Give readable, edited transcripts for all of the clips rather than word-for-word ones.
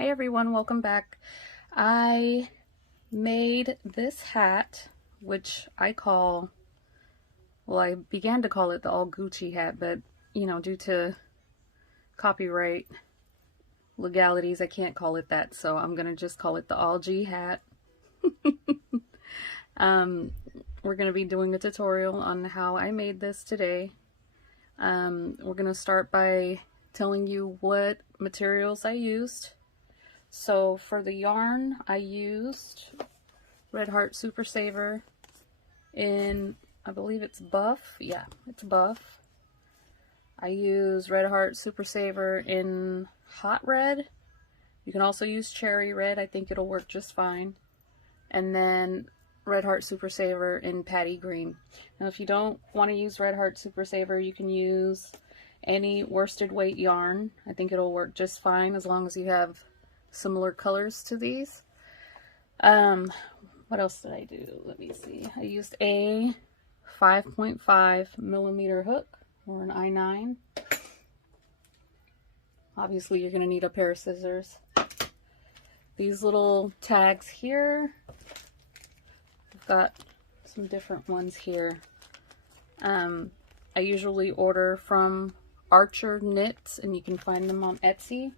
Hey everyone, welcome back. I made this hat, which I began to call it the All Gucci hat, but due to copyright legalities, I can't call it that, so I'm gonna just call it the All G hat. We're gonna be doing a tutorial on how I made this today. We're gonna start by telling you what materials I used. So for the yarn, I used Red Heart Super Saver in, I believe it's buff. Yeah, it's buff. I use Red Heart Super Saver in hot red. You can also use cherry red. I think it'll work just fine. And then Red Heart Super Saver in patty green. Now if you don't want to use Red Heart Super Saver, you can use any worsted weight yarn. I think it'll work just fine as long as you have similar colors to these. What else did I do? Let me see. I used a 5.5 millimeter hook, or an I9. Obviously you're going to need a pair of scissors. These little tags here, I've got some different ones here. I usually order from Archer Knits, and you can find them on Etsy.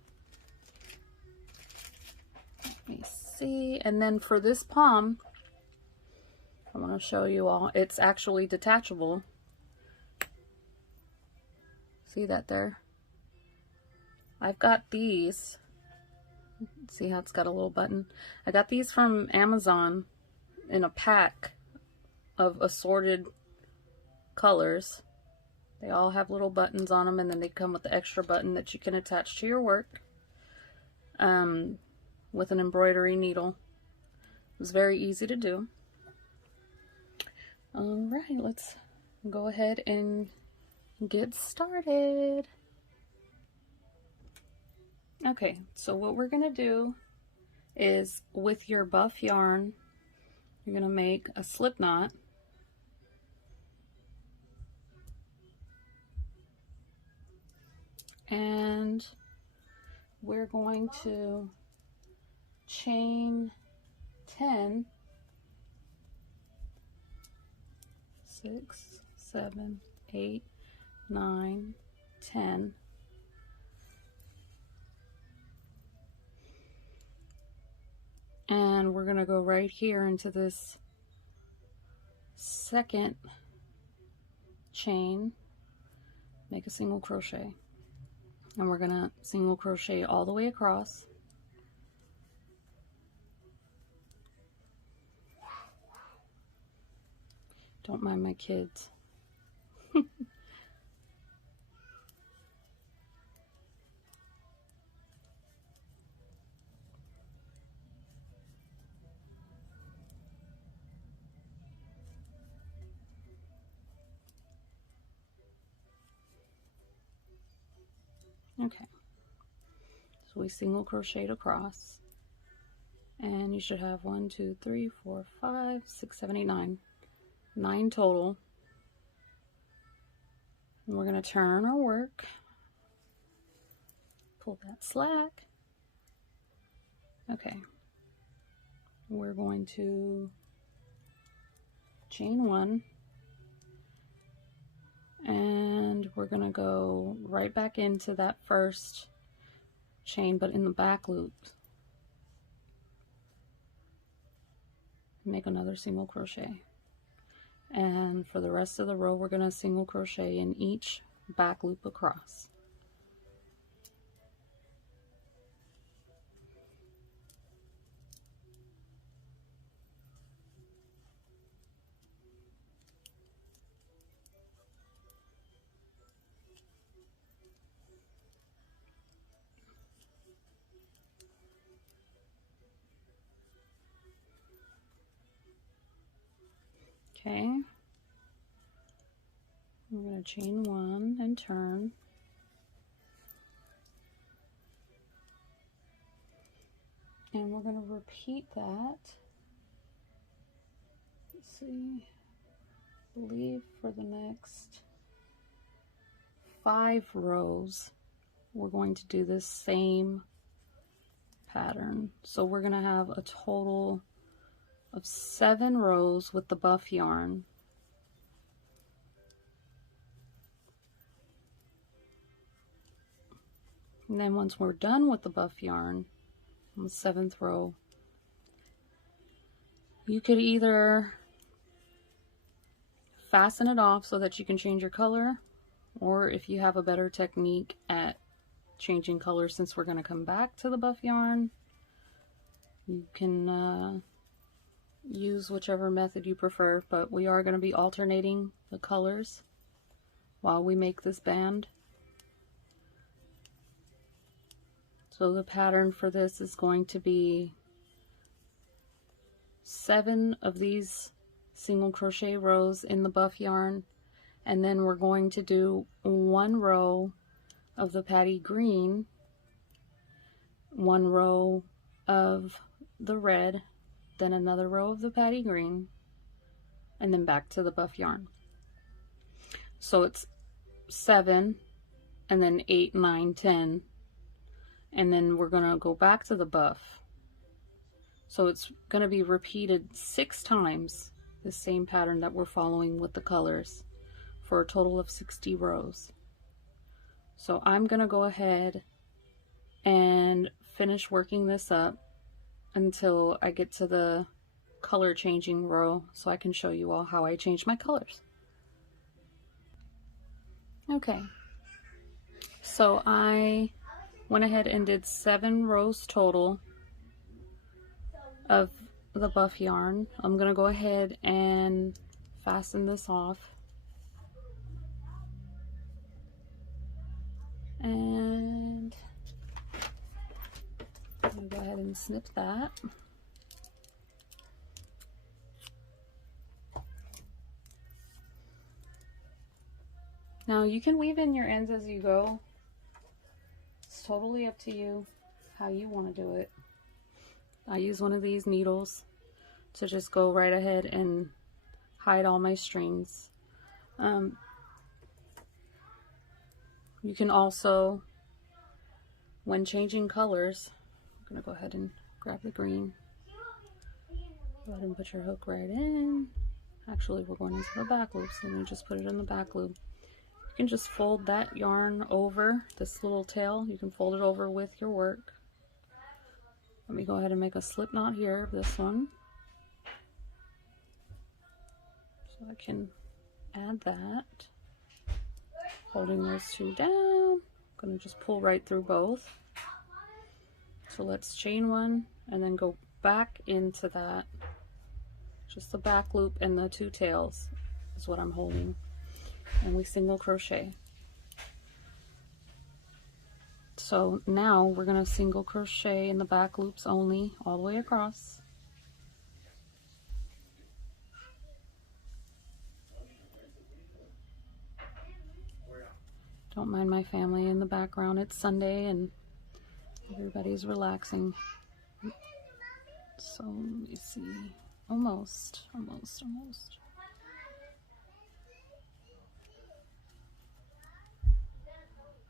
Let me see. And then for this pom, I want to show you all, it's actually detachable. See that there? I've got these. See how it's got a little button? I got these from Amazon in a pack of assorted colors. They all have little buttons on them, and then they come with the extra button that you can attach to your work. With an embroidery needle. It was very easy to do. Alright, let's go ahead and get started. Okay, so what we're going to do is, with your buff yarn, you're going to make a slip knot. And we're going to chain 10, 6, 7, 8, 9, 10. And we're going to go right here into this second chain, make a single crochet. And we're going to single crochet all the way across. Don't mind my kids. Okay, so we single crocheted across, and you should have 1, 2, 3, 4, 5, 6, 7, 8, 9. 9 total. And we're going to turn our work, pull that slack. Okay, we're going to chain 1, and we're going to go right back into that first chain, but in the back loop. Make another single crochet. And for the rest of the row, we're going to single crochet in each back loop across. Okay, we're going to chain 1 and turn. And we're going to repeat that. Let's see, I believe for the next 5 rows, we're going to do this same pattern. So we're gonna have a total of 7 rows with the buff yarn. And then once we're done with the buff yarn on the 7th row, you could either fasten it off so that you can change your color, or if you have a better technique at changing color, since we're going to come back to the buff yarn, you can use whichever method you prefer, but we are going to be alternating the colors while we make this band. So the pattern for this is going to be 7 of these single crochet rows in the buff yarn, and then we're going to do 1 row of the patty green, 1 row of the red, then another row of the patty green, and then back to the buff yarn. So it's 7 and then 8, 9, 10, and then we're going to go back to the buff. So it's going to be repeated 6 times, the same pattern that we're following with the colors, for a total of 60 rows. So I'm going to go ahead and finish working this up until I get to the color changing row, so I can show you all how I change my colors. Okay, so I went ahead and did 7 rows total of the buff yarn. I'm gonna go ahead and fasten this off, and I'm gonna go ahead and snip that. Now you can weave in your ends as you go. It's totally up to you how you want to do it. I use one of these needles to just go right ahead and hide all my strings. You can also, when changing colors, I'm going to go ahead and grab the green. Go ahead and put your hook right in. Actually, we're going into the back loop, so let me just put it in the back loop. You can just fold that yarn over, this little tail, you can fold it over with your work. Let me go ahead and make a slip knot here, this one. So I can add that. Holding those 2 down, I'm going to just pull right through both. So let's chain 1 and then go back into that. Just the back loop and the 2 tails is what I'm holding. And we single crochet. So now we're going to single crochet in the back loops only, all the way across. Don't mind my family in the background. It's Sunday and everybody's relaxing. So let me see. Almost.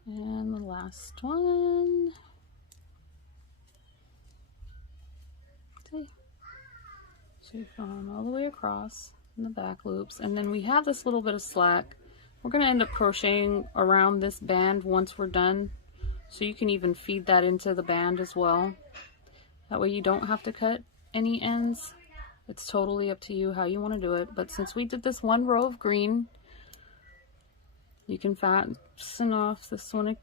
And the last one. Okay. So you've gone all the way across in the back loops, and then we have this little bit of slack. We're going to end up crocheting around this band once we're done, so you can even feed that into the band as well. That way you don't have to cut any ends. It's totally up to you how you want to do it, but since we did this 1 row of green, you can fasten off this one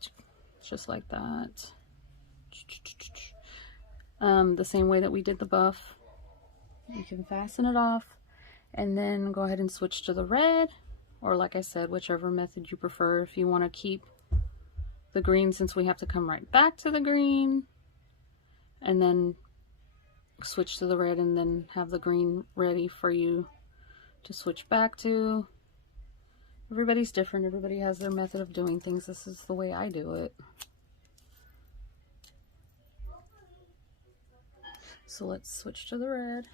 just like that. The same way that we did the buff. You can fasten it off and then go ahead and switch to the red, or like I said, whichever method you prefer. If you want to keep the green, since we have to come right back to the green, and then switch to the red and then have the green ready for you to switch back to. Everybody's different. Everybody has their method of doing things. This is the way I do it. So let's switch to the red.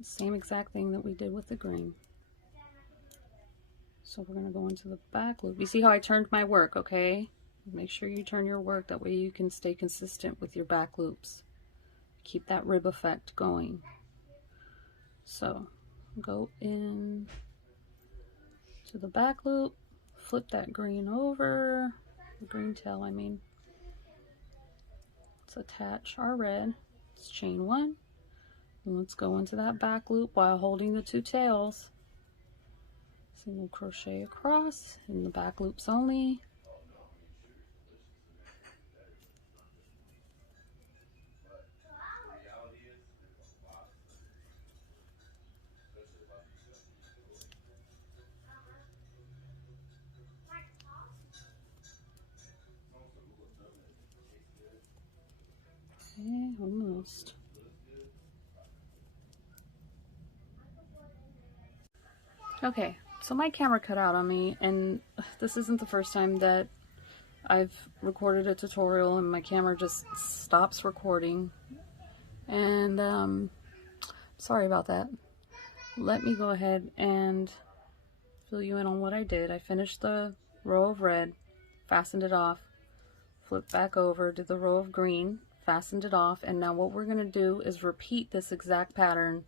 Same exact thing that we did with the green. So we're going to go into the back loop. You see how I turned my work, okay? Make sure you turn your work, that way you can stay consistent with your back loops. Keep that rib effect going. So go in to the back loop, flip that green over, the green tail I mean. Let's attach our red. Let's chain 1, and let's go into that back loop while holding the 2 tails. Single crochet across in the back loops only. Okay, almost. Okay, so my camera cut out on me, and this isn't the first time that I've recorded a tutorial and my camera just stops recording, and sorry about that. Let me go ahead and fill you in on what I did. I finished the row of red, fastened it off, flipped back over, did the row of green, fastened it off, and now what we're going to do is repeat this exact pattern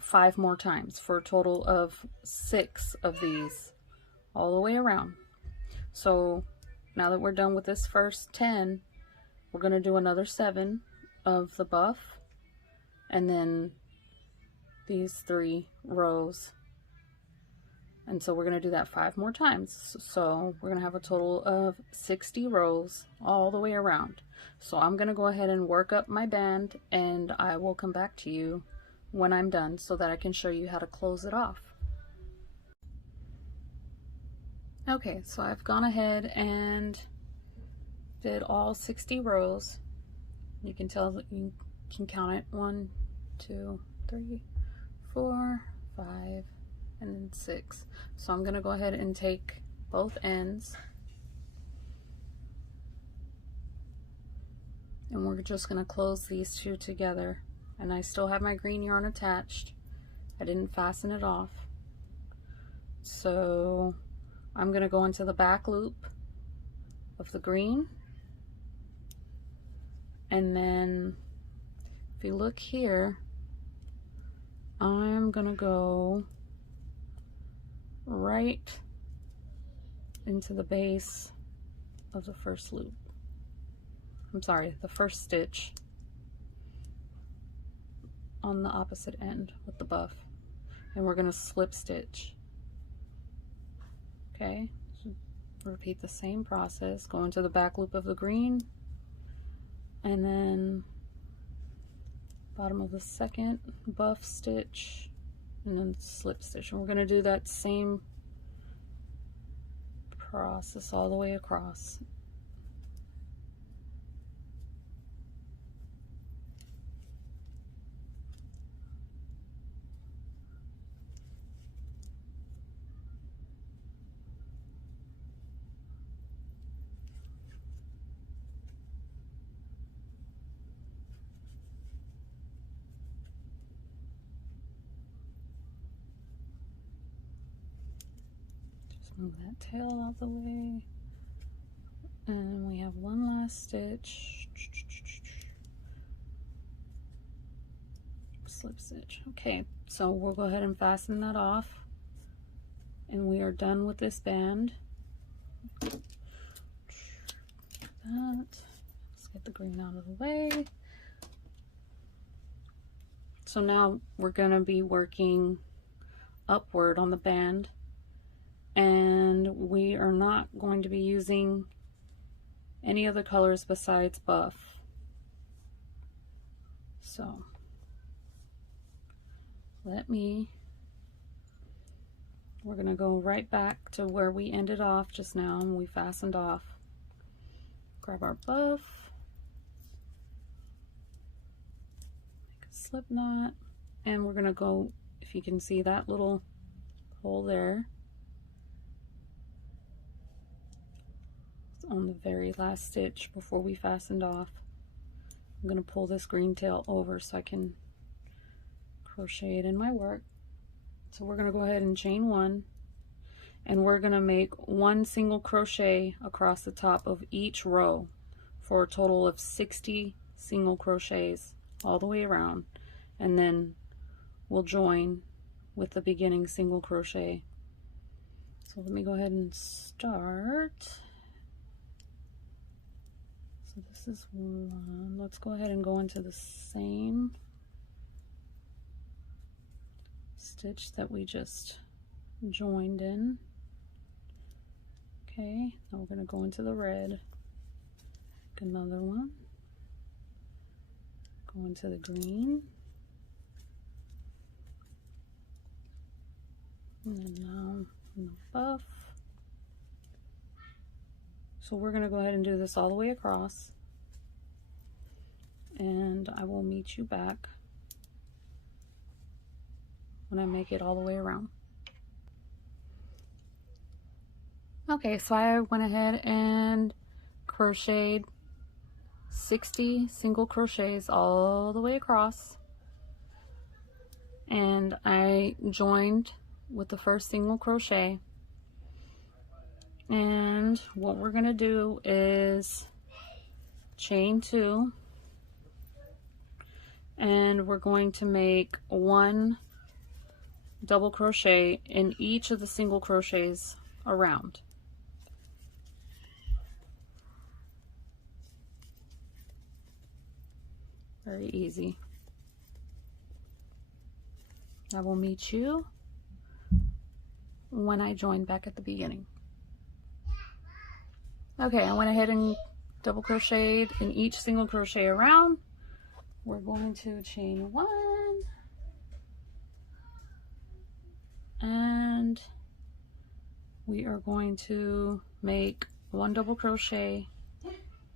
5 more times for a total of 6 of these all the way around. So now that we're done with this first 10, we're going to do another 7 of the buff, and then these 3 rows, and so we're going to do that 5 more times. So we're going to have a total of 60 rows all the way around. So I'm going to go ahead and work up my band, and I will come back to you when I'm done so that I can show you how to close it off. Okay, so I've gone ahead and did all 60 rows. You can tell that you can count it 1, 2, 3, 4, 5, and then 6. So I'm going to go ahead and take both ends, and we're just going to close these 2 together. And I still have my green yarn attached. I didn't fasten it off. So I'm going to go into the back loop of the green, and then if you look here, I'm going to go right into the base of the first loop. I'm sorry, the first stitch on the opposite end with the buff, and we're going to slip stitch. Okay, so repeat the same process. Go into the back loop of the green, and then bottom of the second buff stitch, and then slip stitch. And we're going to do that same process all the way across. Move that tail out the way, and we have one last stitch, slip stitch. Okay, so we'll go ahead and fasten that off, and we are done with this band. Let's get the green out of the way. So now we're going to be working upward on the band, and we are not going to be using any other colors besides buff. So we're going to go right back to where we ended off just now, and we fastened off. Grab our buff, make a slip knot, and we're going to go, if you can see that little hole there, on the very last stitch before we fastened off. I'm going to pull this green tail over so I can crochet it in my work. So we're going to go ahead and chain 1, and we're going to make 1 single crochet across the top of each row for a total of 60 single crochets all the way around, and then we'll join with the beginning single crochet. So let me go ahead and start. So this is 1. Let's go ahead and go into the same stitch that we just joined in. Okay, now we're going to go into the red, another one, go into the green, and then now in the buff. So we're going to go ahead and do this all the way across, and I will meet you back when I make it all the way around. Okay, so I went ahead and crocheted 60 single crochets all the way across, and I joined with the first single crochet. And what we're going to do is chain 2, and we're going to make 1 double crochet in each of the single crochets around. Very easy. I will meet you when I join back at the beginning. Okay, I went ahead and double crocheted in each single crochet around. We're going to chain 1, and we are going to make 1 double crochet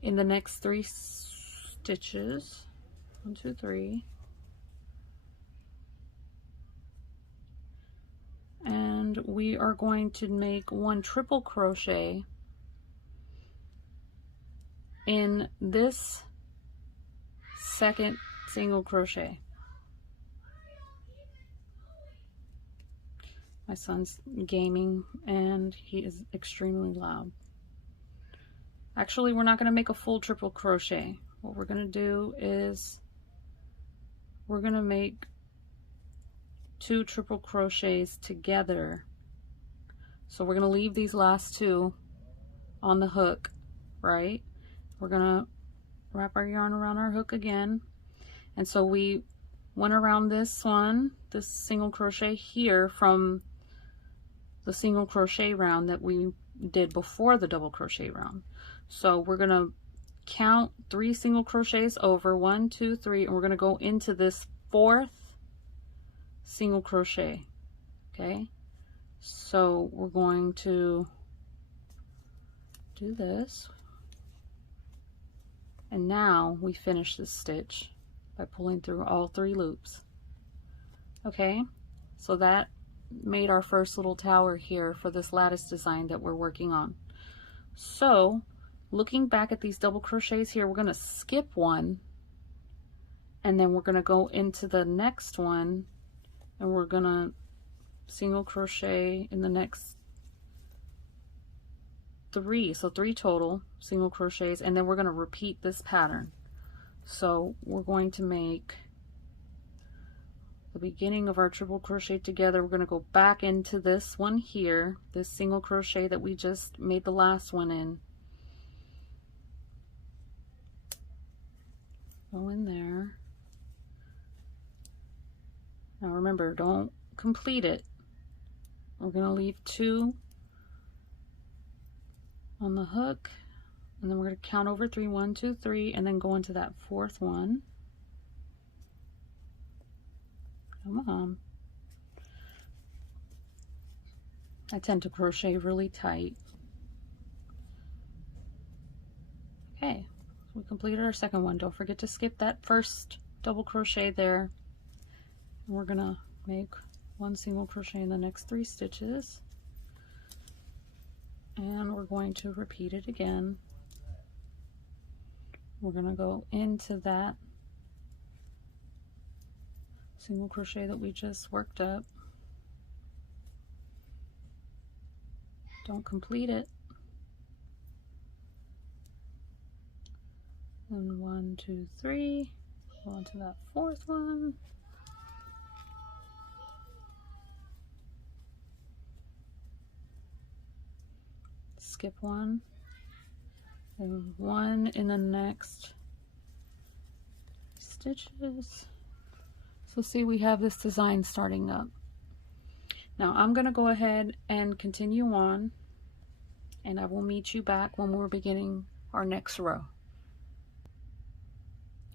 in the next 3 stitches. 1, 2, 3. And we are going to make 1 triple crochet in this second single crochet. My son's gaming and he is extremely loud. Actually, we're not going to make a full triple crochet. What we're going to do is we're going to make 2 triple crochets together. So we're going to leave these last 2 on the hook, right? We're going to wrap our yarn around our hook again. And so we went around this one, this single crochet here from the single crochet round that we did before the double crochet round. So we're going to count 3 single crochets over, 1, 2, 3, and we're going to go into this 4th single crochet. Okay, so we're going to do this, and now we finish this stitch by pulling through all 3 loops. Okay, so that made our first little tower here for this lattice design that we're working on. So looking back at these double crochets here, we're going to skip 1, and then we're going to go into the next one, and we're going to single crochet in the next 3, so 3 total single crochets, and then we're going to repeat this pattern. So we're going to make the beginning of our triple crochet together. We're going to go back into this one here, this single crochet that we just made the last one in. Go in there. Now remember, don't complete it. We're going to leave 2 on the hook, and then we're going to count over 3, 1, 2, 3, and then go into that 4th one. Come on. I tend to crochet really tight. Okay, we completed our second one. Don't forget to skip that first double crochet there. And we're gonna make 1 single crochet in the next 3 stitches, and we're going to repeat it again. We're gonna go into that single crochet that we just worked up, Don't complete it. And 1, 2, 3, go on to that fourth one. Skip one, and one in the next stitches. So see, we have this design starting up. Now I'm going to go ahead and continue on, and I will meet you back when we're beginning our next row.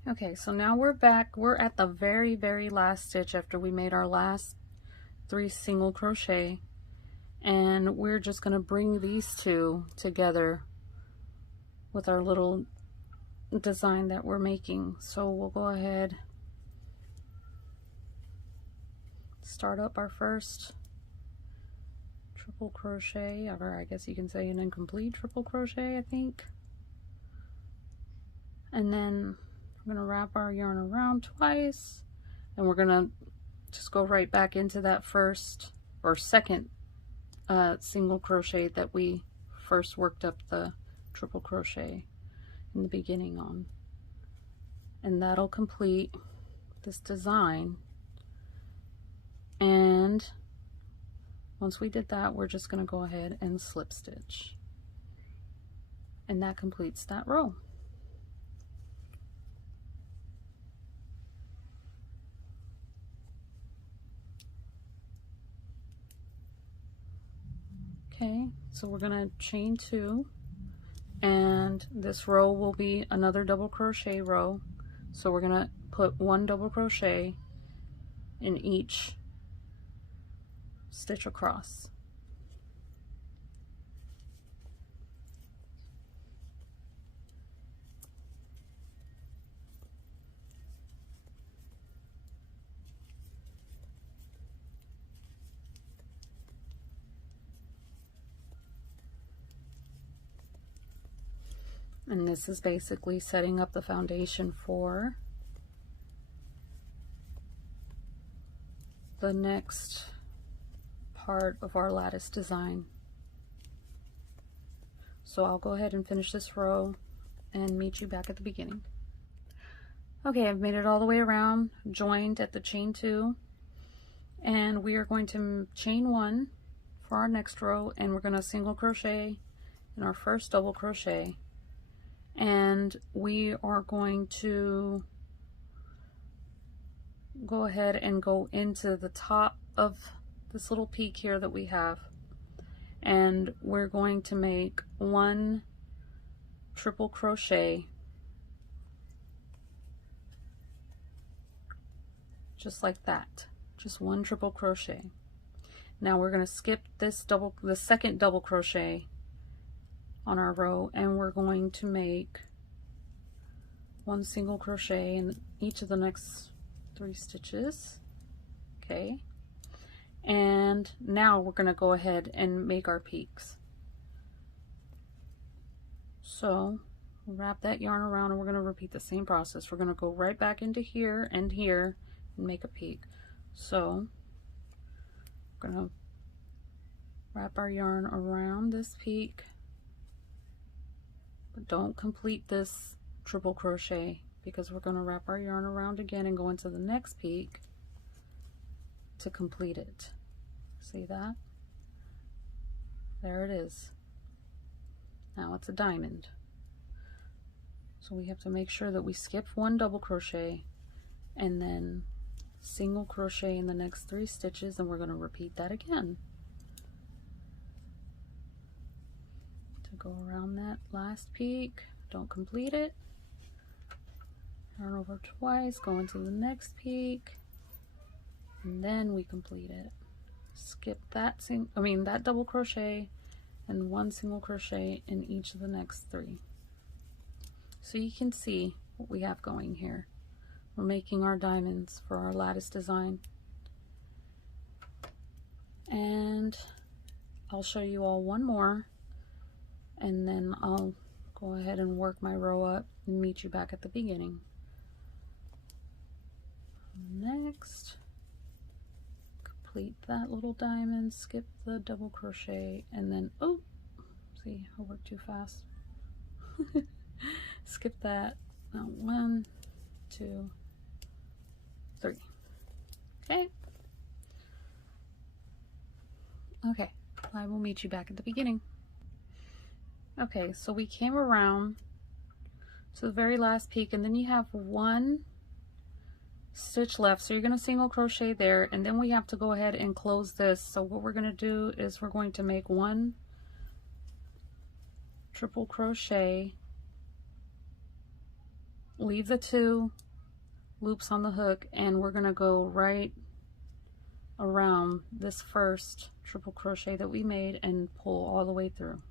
Okay, so now we're back. We're at the very, very last stitch after we made our last 3 single crochet, and we're just going to bring these two together with our little design that we're making. So we'll go ahead, start up our first triple crochet, or I guess you can say an incomplete triple crochet, I think. And then we're going to wrap our yarn around twice, and we're going to just go right back into that first or second single crochet that we first worked up the triple crochet in the beginning on. And that'll complete this design. And once we did that, we're just going to go ahead and slip stitch. And that completes that row. Okay, so we're going to chain 2, and this row will be another double crochet row. So we're going to put 1 double crochet in each stitch across. And this is basically setting up the foundation for the next part of our lattice design. So I'll go ahead and finish this row and meet you back at the beginning. Okay, I've made it all the way around, joined at the chain 2, and we are going to chain 1 for our next row, and we're going to single crochet in our first double crochet. And we are going to go ahead and go into the top of this little peak here that we have, and we're going to make 1 triple crochet just like that, just 1 triple crochet. Now we're going to skip the second double crochet on our row, and we're going to make 1 single crochet in each of the next 3 stitches. Okay, and now we're going to go ahead and make our peaks. So wrap that yarn around, and we're going to repeat the same process. We're going to go right back into here and here and make a peak. So we're going to wrap our yarn around this peak, but don't complete this triple crochet, because we're going to wrap our yarn around again and go into the next peak to complete it. See that? There it is. Now it's a diamond. So we have to make sure that we skip 1 double crochet and then single crochet in the next 3 stitches, and we're going to repeat that again to go around that last peak. Don't complete it. Yarn over twice, go into the next peak, and then we complete it. Skip that that double crochet and 1 single crochet in each of the next 3. So you can see what we have going here. We're making our diamonds for our lattice design. And I'll show you all one more, and then I'll go ahead and work my row up and meet you back at the beginning. Next, complete that little diamond, skip the double crochet, and then, oh, see, I worked too fast. Skip that. Now 1, 2, 3. Okay. Okay, I will meet you back at the beginning. Okay, so we came around to the very last peak, and then you have 1 stitch left, so you're going to single crochet there, and then we have to go ahead and close this. So what we're going to do is we're going to make 1 triple crochet, leave the 2 loops on the hook, and we're going to go right around this first triple crochet that we made and pull all the way through.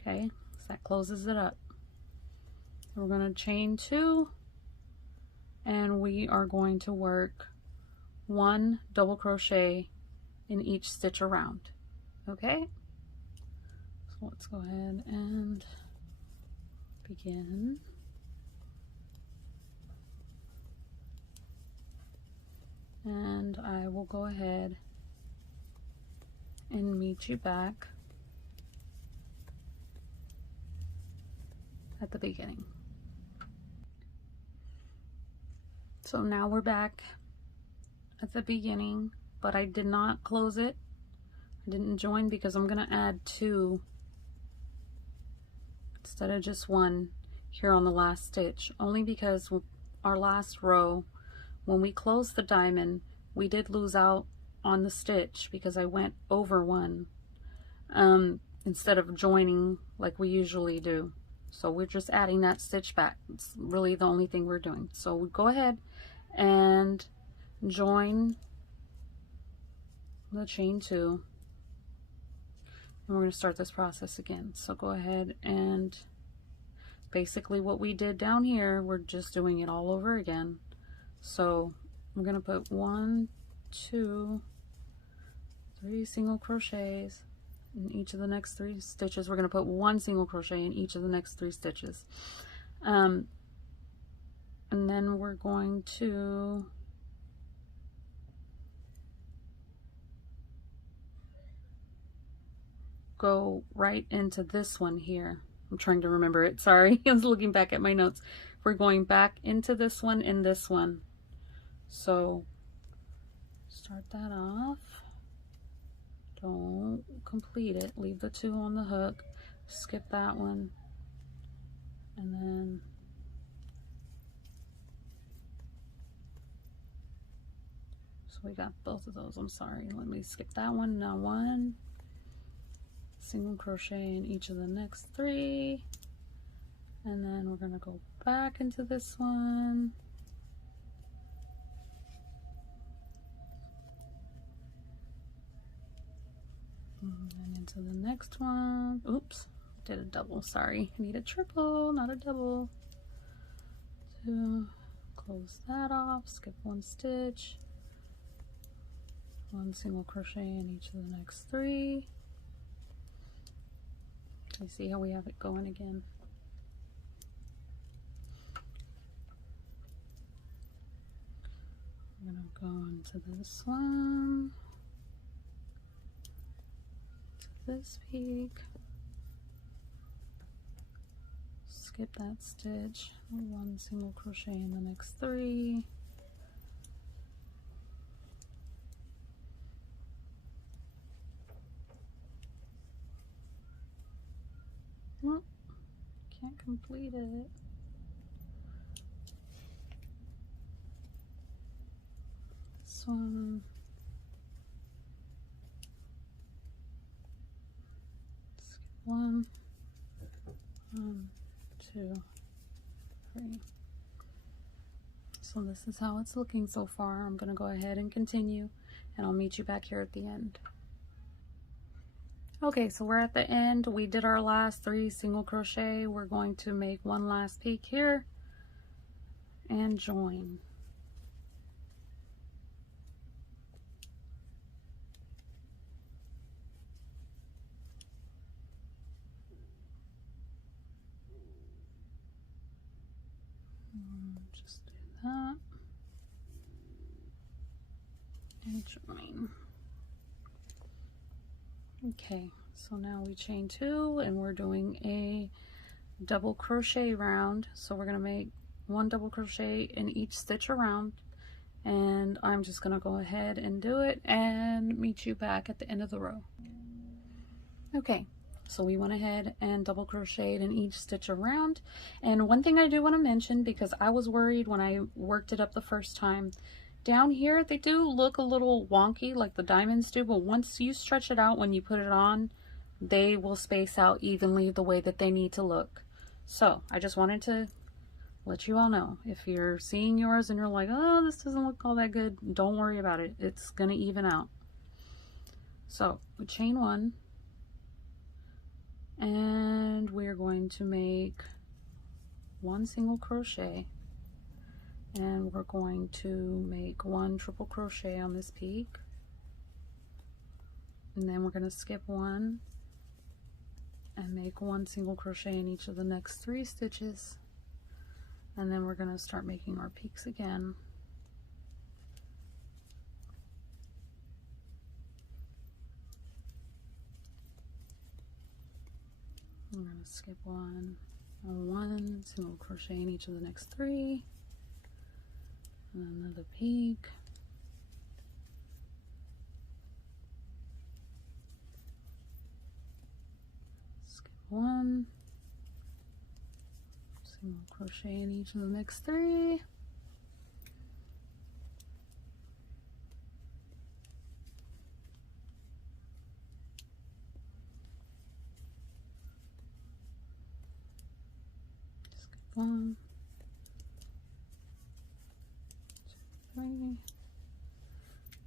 Okay, so that closes it up. We're going to chain 2, and we are going to work 1 double crochet in each stitch around. Okay, so let's go ahead and begin. And I will go ahead and meet you back at the beginning. So now we're back at the beginning, but I did not close it. I didn't join because I'm going to add 2 instead of just 1 here on the last stitch, only because our last row, when we closed the diamond, we did lose out on the stitch because I went over 1 instead of joining like we usually do. So we're just adding that stitch back. It's really the only thing we're doing. So we go ahead and join the chain 2, and we're going to start this process again. So go ahead, and basically what we did down here, we're just doing it all over again. So I'm going to put 1, 2, 3 single crochets in each of the next 3 stitches. We're going to put 1 single crochet in each of the next 3 stitches. And then we're going to go right into this one here. I'm trying to remember it, sorry. I was looking back at my notes. We're going back into this one and this one. So start that off. Don't complete it. Leave the 2 on the hook. Skip that one. And then so we got both of those. I'm sorry. Let me skip that one. Now 1 single crochet in each of the next 3. And then we're going to go back into this one. And then into the next one. Oops, did a double, sorry. I need a triple, not a double. 2, close that off, skip 1 stitch. 1 single crochet in each of the next 3. You see how we have it going again. I'm gonna go into this one, to this peak, skip that stitch, 1 single crochet in the next 3. Oh, can't complete it. This one. Skip 1, 2, 3. So this is how it's looking so far. I'm going to go ahead and continue, and I'll meet you back here at the end. Okay, so we're at the end. We did our last 3 single crochet. We're going to make 1 last peak here and join. Just do that. and join. Okay, so now we chain 2 and we're doing a double crochet round. So we're going to make 1 double crochet in each stitch around, and I'm just going to go ahead and do it and meet you back at the end of the row. Okay, so we went ahead and double crocheted in each stitch around. And one thing I do want to mention, because I was worried when I worked it up the first time, down here they do look a little wonky like the diamonds do, but once you stretch it out, when you put it on, they will space out evenly the way that they need to look. So I just wanted to let you all know, if you're seeing yours and you're like, oh, this doesn't look all that good, don't worry about it. It's gonna even out. So we chain 1, and we're going to make 1 single crochet, and we're going to make 1 triple crochet on this peak, and then we're going to skip 1 and make 1 single crochet in each of the next 3 stitches, and then we're going to start making our peaks again. I'm going to skip 1 and 1 single crochet in each of the next 3, and another peak, skip 1, single crochet in each of the next 3, skip 1, 2, 3.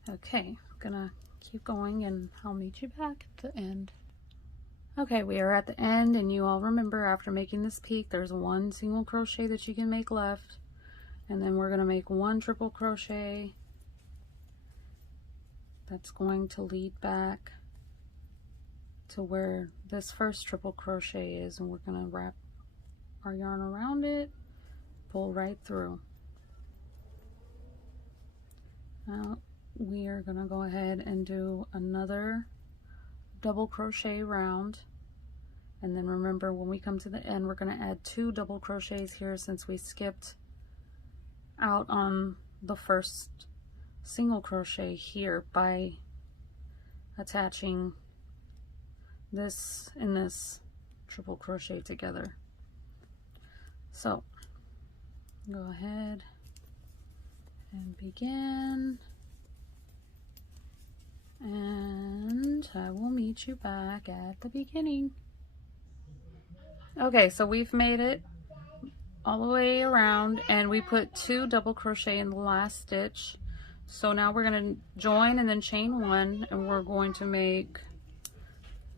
Okay, I'm gonna keep going and I'll meet you back at the end. Okay, we are at the end, and you all remember, after making this peak, there's 1 single crochet that you can make left, and then we're gonna make 1 triple crochet that's going to lead back to where this first triple crochet is, and we're gonna wrap our yarn around it, pull right through. Now we are gonna go ahead and do another double crochet round, and then remember, when we come to the end, we're going to add 2 double crochets here, since we skipped out on the first single crochet here by attaching this and this triple crochet together. So go ahead and begin, and I will meet you back at the beginning. Okay, so we've made it all the way around, and we put 2 double crochet in the last stitch. So now we're going to join and then chain 1, and we're going to make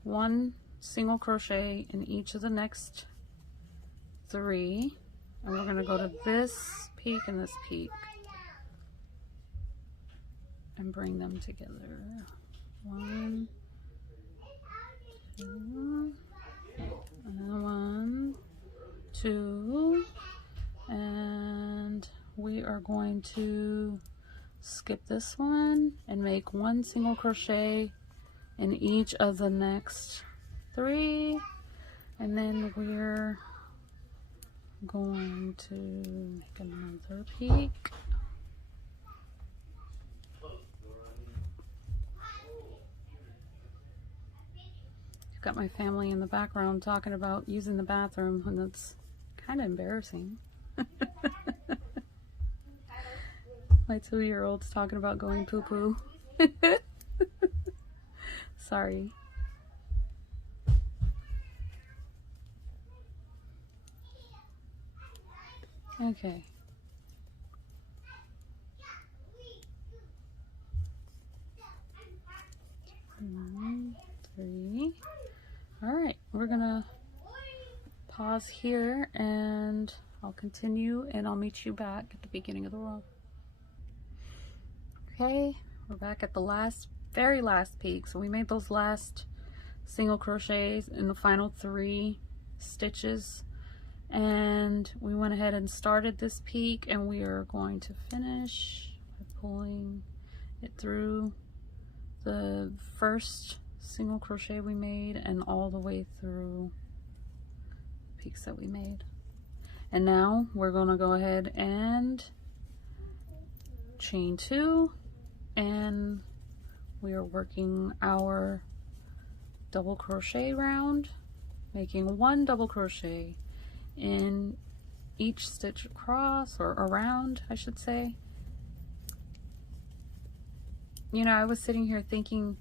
1 single crochet in each of the next 3, and we're going to go to this peak and this peak and bring them together. 1, 2, and 1, 2, and we are going to skip this one and make 1 single crochet in each of the next 3, and then we're going to make another peak. Got my family in the background talking about using the bathroom, and that's kind of embarrassing. My 2-year-old's talking about going poo-poo. Sorry. Okay. 1, 3. All right, we're gonna pause here, and I'll continue, and I'll meet you back at the beginning of the row. Okay, we're back at the very last peak. So we made those last single crochets in the final 3 stitches, and we went ahead and started this peak, and we are going to finish by pulling it through the first single crochet we made and all the way through the peaks that we made. And now we're going to go ahead and chain 2, and we are working our double crochet round, making 1 double crochet in each stitch across, or around I should say. You know, I was sitting here thinking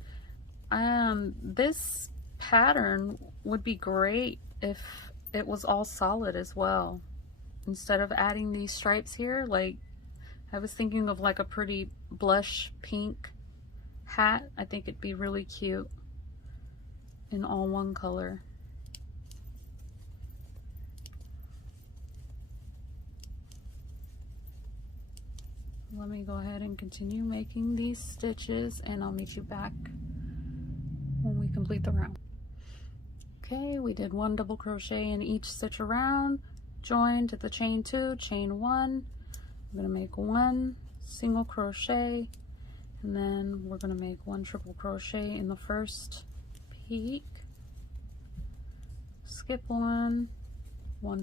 this pattern would be great if it was all solid as well, instead of adding these stripes here. Like, I was thinking of like a pretty blush pink hat. I think it'd be really cute in all one color. Let me go ahead and continue making these stitches, and I'll meet you back when we complete the round. Okay, we did 1 double crochet in each stitch around, joined to the chain 2, chain 1. I'm going to make 1 single crochet, and then we're going to make 1 triple crochet in the first peak, skip 1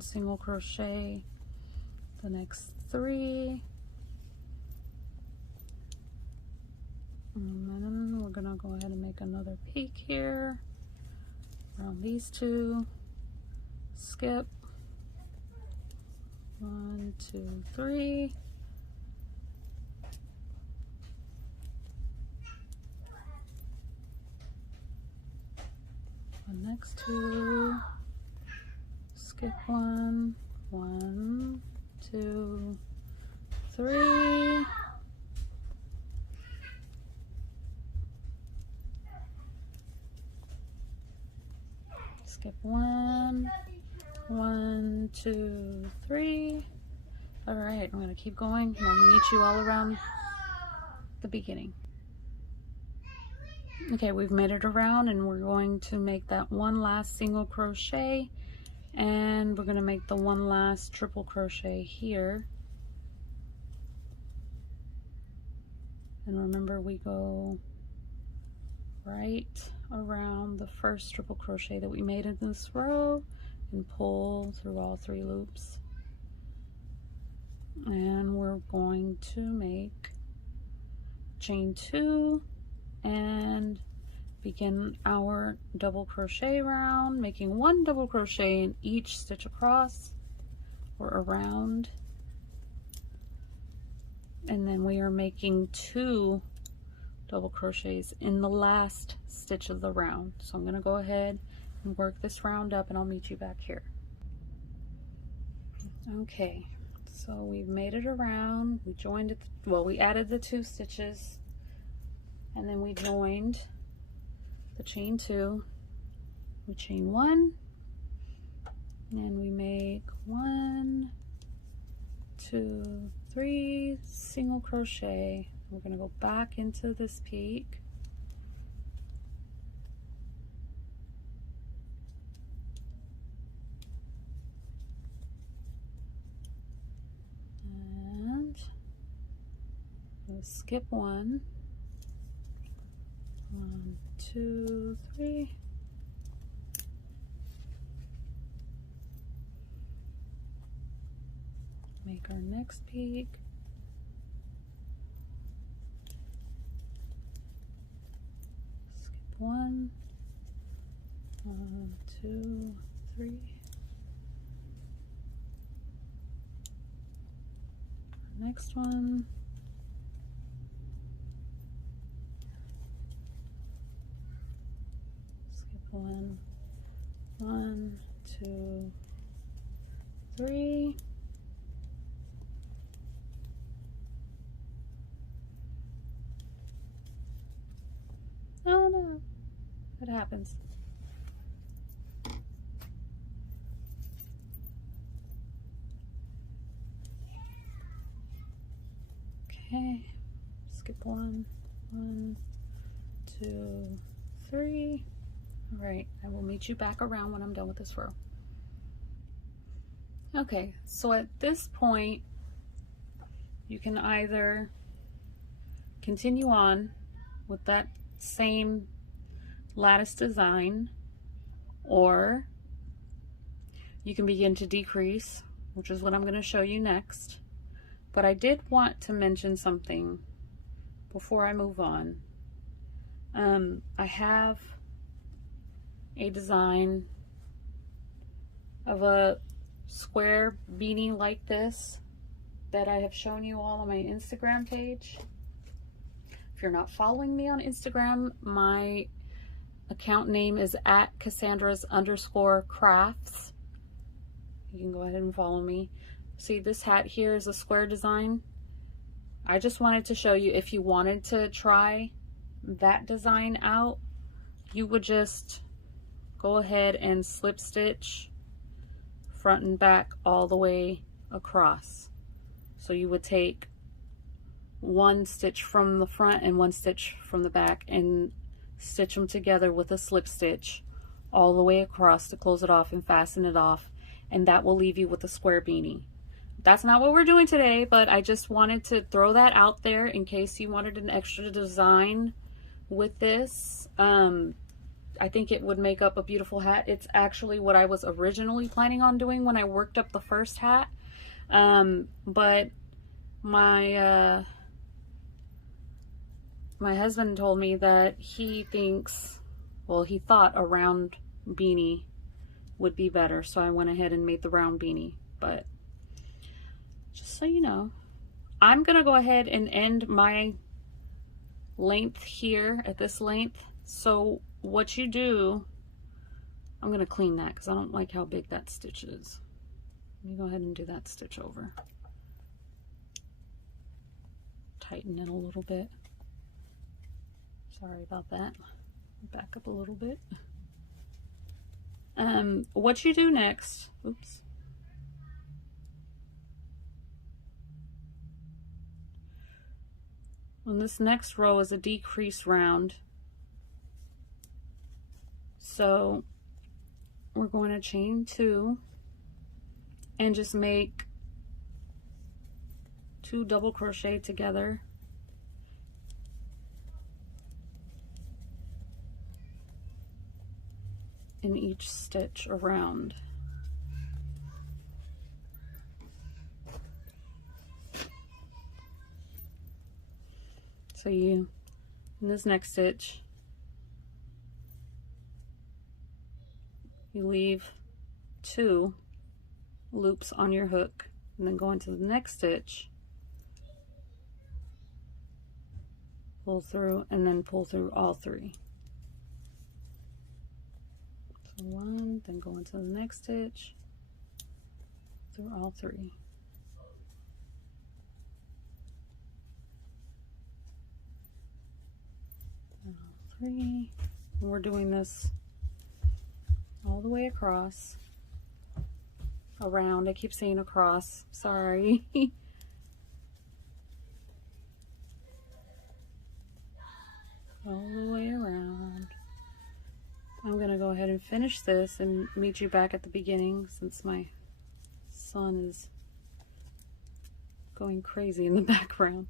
single crochet the next 3, and then we're going to go ahead and make another peak here around these 2, skip 1, 2, 3, the next 2, skip 1, 1, 2, 3, skip 1, 1, 2, 3. All right, I'm going to keep going, and I'll meet you all around the beginning. Okay, we've made it around, and we're going to make that 1 last single crochet, and we're going to make the 1 last triple crochet here. And remember, we go right around the first triple crochet that we made in this row and pull through all 3 loops. And we're going to make chain 2 and begin our double crochet round, making 1 double crochet in each stitch across or around, and then we are making 2 double crochets in the last stitch of the round. So I'm going to go ahead and work this round up, and I'll meet you back here. Okay, so we've made it around. We joined it, well, we added the 2 stitches, and then we joined the chain 2. We chain 1, and we make 1, 2, 3 single crochet. We're going to go back into this peak, and we'll skip 1, 1, 2, 3, make our next peak, skip 1, 1, 2, 3, our next one, skip 1, 1, 2, 3, oh no, it happens. Okay, skip 1, 1, 2, 3. All right, I will meet you back around when I'm done with this row. Okay, so at this point, you can either continue on with that same lattice design, or you can begin to decrease, which is what I'm going to show you next. But I did want to mention something before I move on. I have a design of a square beanie like this that I have shown you all on my Instagram page. If you're not following me on Instagram, my account name is at Cassandra's_crafts. You can go ahead and follow me. See, this hat here is a square design. I just wanted to show you, if you wanted to try that design out, you would just go ahead and slip stitch front and back all the way across. So you would take one stitch from the front and one stitch from the back and stitch them together with a slip stitch all the way across to close it off and fasten it off, and that will leave you with a square beanie. That's not what we're doing today, but I just wanted to throw that out there in case you wanted an extra design with this. I think it would make up a beautiful hat. It's actually what I was originally planning on doing when I worked up the first hat, but my husband told me that he thinks, well, he thought a round beanie would be better, so I went ahead and made the round beanie. But just so you know, I'm gonna go ahead and end my length here at this length. So what you do, I'm gonna clean that because I don't like how big that stitch is. Let me go ahead and do that stitch over. Tighten it a little bit. Sorry about that. Back up a little bit. What you do next, oops. On this next row is a decrease round. So we're going to chain 2 and just make 2 double crochet together. In each stitch around. So you, in this next stitch, you leave 2 loops on your hook, and then go into the next stitch, pull through, and then pull through all 3. So 1, then go into the next stitch, through all 3. All 3. And we're doing this all the way across, around. I keep saying across, sorry. All the way around. I'm gonna go ahead and finish this and meet you back at the beginning, since my son is going crazy in the background.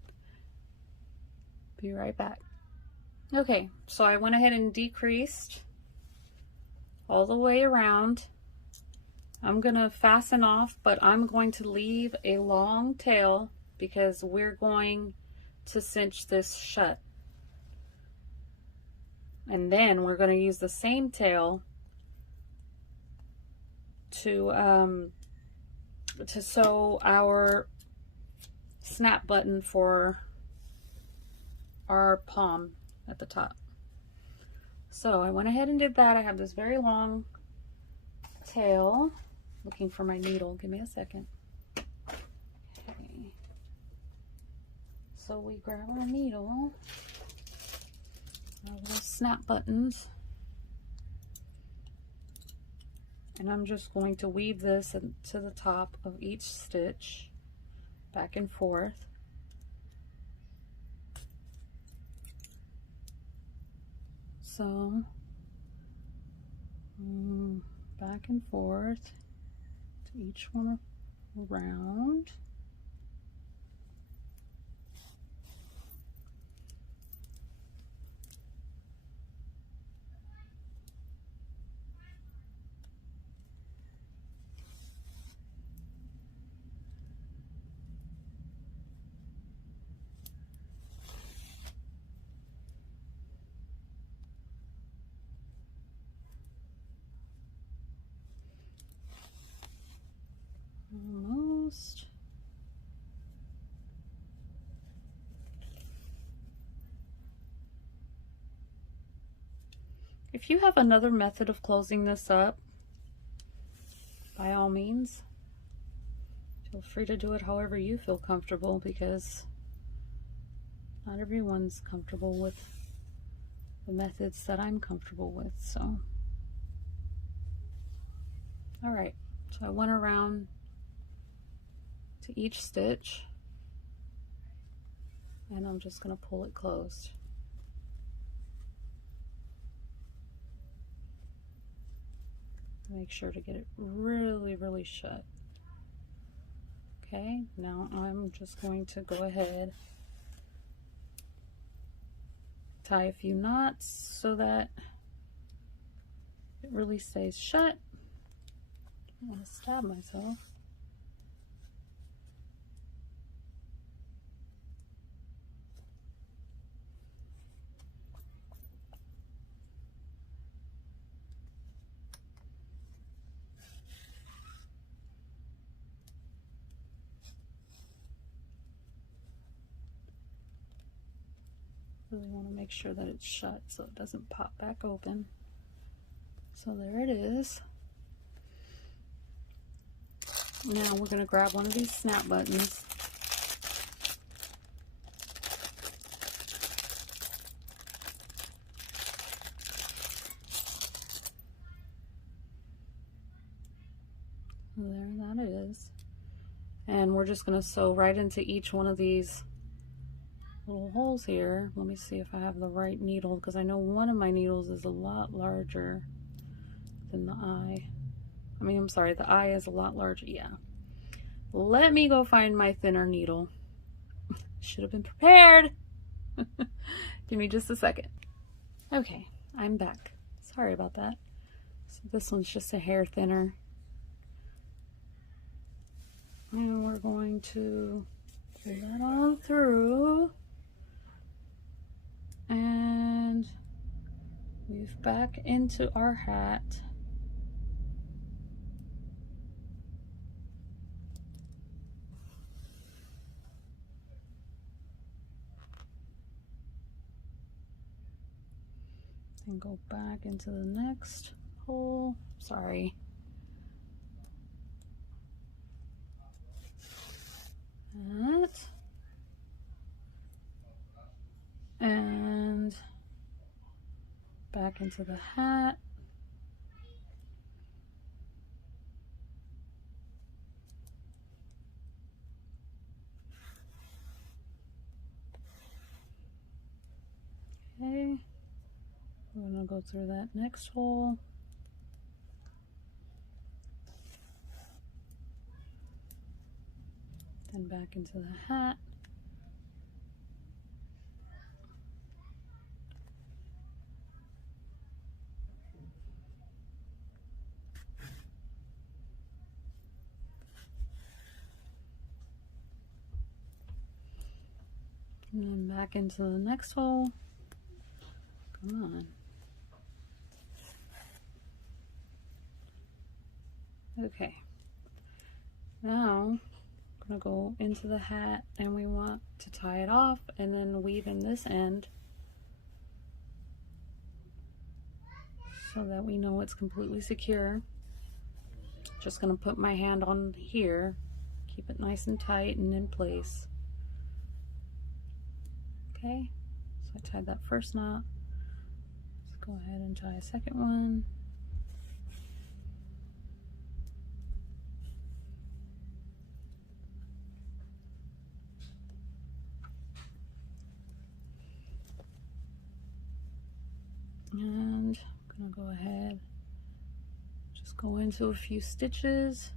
Be right back. Okay, so I went ahead and decreased all the way around. I'm gonna fasten off, but I'm going to leave a long tail because we're going to cinch this shut. And then we're going to use the same tail to sew our snap button for our palm at the top. So I went ahead and did that. I have this very long tail. Looking for my needle. Give me a second. Okay. So we grab our needle. Our little snap buttons, and I'm just going to weave this to the top of each stitch, back and forth. So back and forth to each one around. If you have another method of closing this up, by all means, feel free to do it however you feel comfortable, because not everyone's comfortable with the methods that I'm comfortable with. So, all right, so I went around to each stitch and I'm just going to pull it closed. Make sure to get it really shut. Okay, now I'm just going to go ahead, tie a few knots so that it really stays shut. I'm going to stab myself. Really want to make sure that it's shut so it doesn't pop back open. So there it is. Now we're going to grab one of these snap buttons. There that is. And we're just going to sew right into each one of these little holes here. Let me see if I have the right needle, because I know one of my needles is a lot larger than the eye. I mean, I'm sorry, the eye is a lot larger. Yeah. Let me go find my thinner needle. Should have been prepared. Give me just a second. Okay, I'm back. Sorry about that. So this one's just a hair thinner. And we're going to pull that on through and weave back into our hat. And go back into the next hole. Sorry. That. And back into the hat. Okay. We're going to go through that next hole. Then back into the hat. And then back into the next hole. Come on. Okay. Now I'm going to go into the hat and we want to tie it off and then weave in this end so that we know it's completely secure. Just going to put my hand on here, keep it nice and tight and in place. Okay, so I tied that first knot. Let's go ahead and tie a second one. And I'm going to go ahead, just go into a few stitches.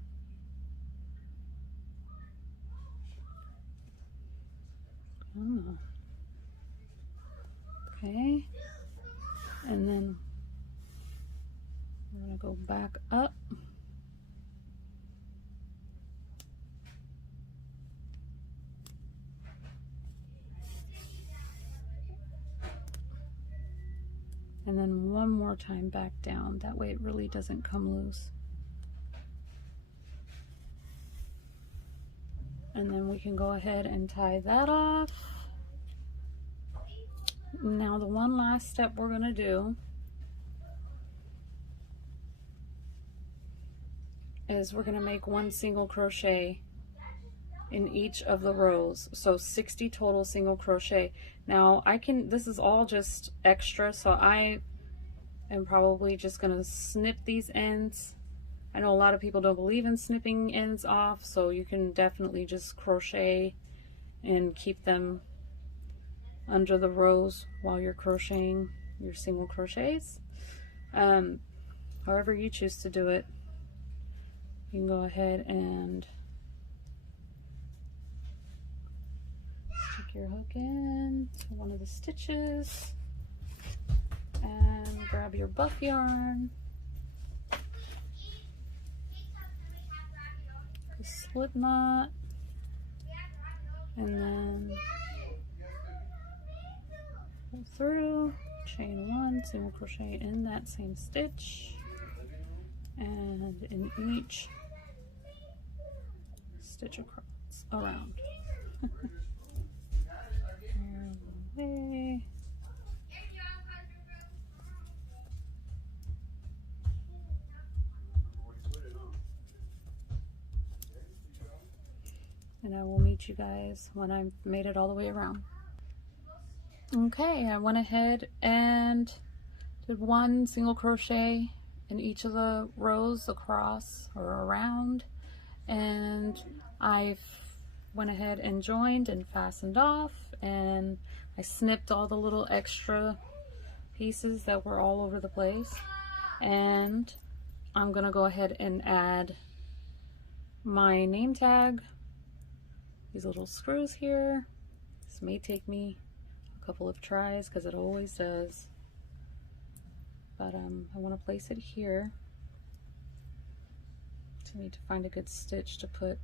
Okay, and then we're going to go back up. And then one more time back down. That way it really doesn't come loose. And then we can go ahead and tie that off. Now the one last step we're going to do is we're going to make 1 single crochet in each of the rows, so 60 total single crochet. Now this is all just extra, so I am probably just going to snip these ends. I know a lot of people don't believe in snipping ends off, so you can definitely just crochet and keep them under the rows while you're crocheting your single crochets. However you choose to do it, you can go ahead and stick your hook in to one of the stitches and grab your buff yarn, the slip knot, and then pull through, chain 1, single crochet in that same stitch, and in each stitch across around. Away. And I will meet you guys when I've made it all the way around. Okay, I went ahead and did 1 single crochet in each of the rows across or around, and I went ahead and joined and fastened off, and I snipped all the little extra pieces that were all over the place, and I'm gonna go ahead and add my name tag, these little screws here. This may take me a couple of tries because it always does, but I want to place it here. So I need to find a good stitch to put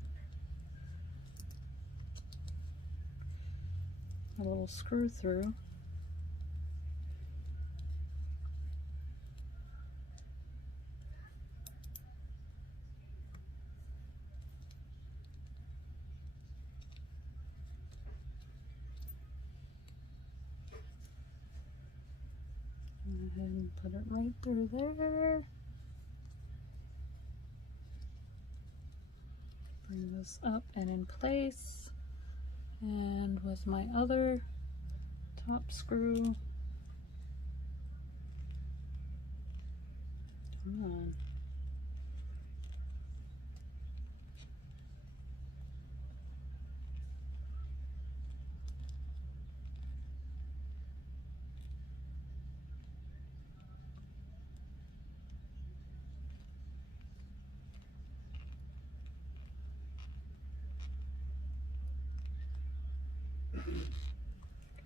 a little screw through. Go ahead and put it right through there. Bring this up and in place. And with my other top screw, come on.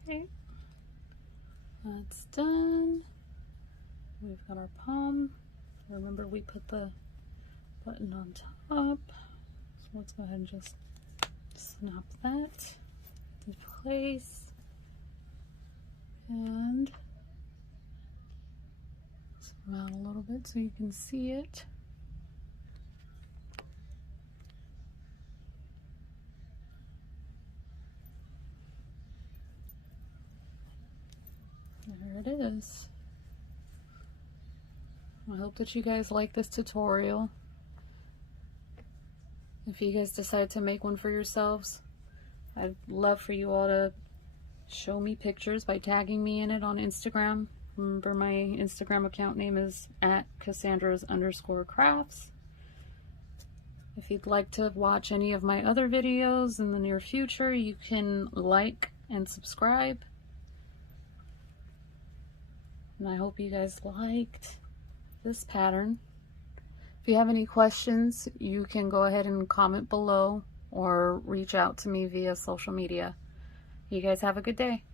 Okay, that's done. We've got our palm. Remember, we put the button on top, so let's go ahead and just snap that in place and zoom out a little bit so you can see it. There it is. I hope that you guys like this tutorial. If you guys decide to make one for yourselves, I'd love for you all to show me pictures by tagging me in it on Instagram. Remember, my Instagram account name is @Cassandra's_crafts. If you'd like to watch any of my other videos in the near future, you can like and subscribe. And I hope you guys liked this pattern. If you have any questions, you can go ahead and comment below or reach out to me via social media. You guys have a good day.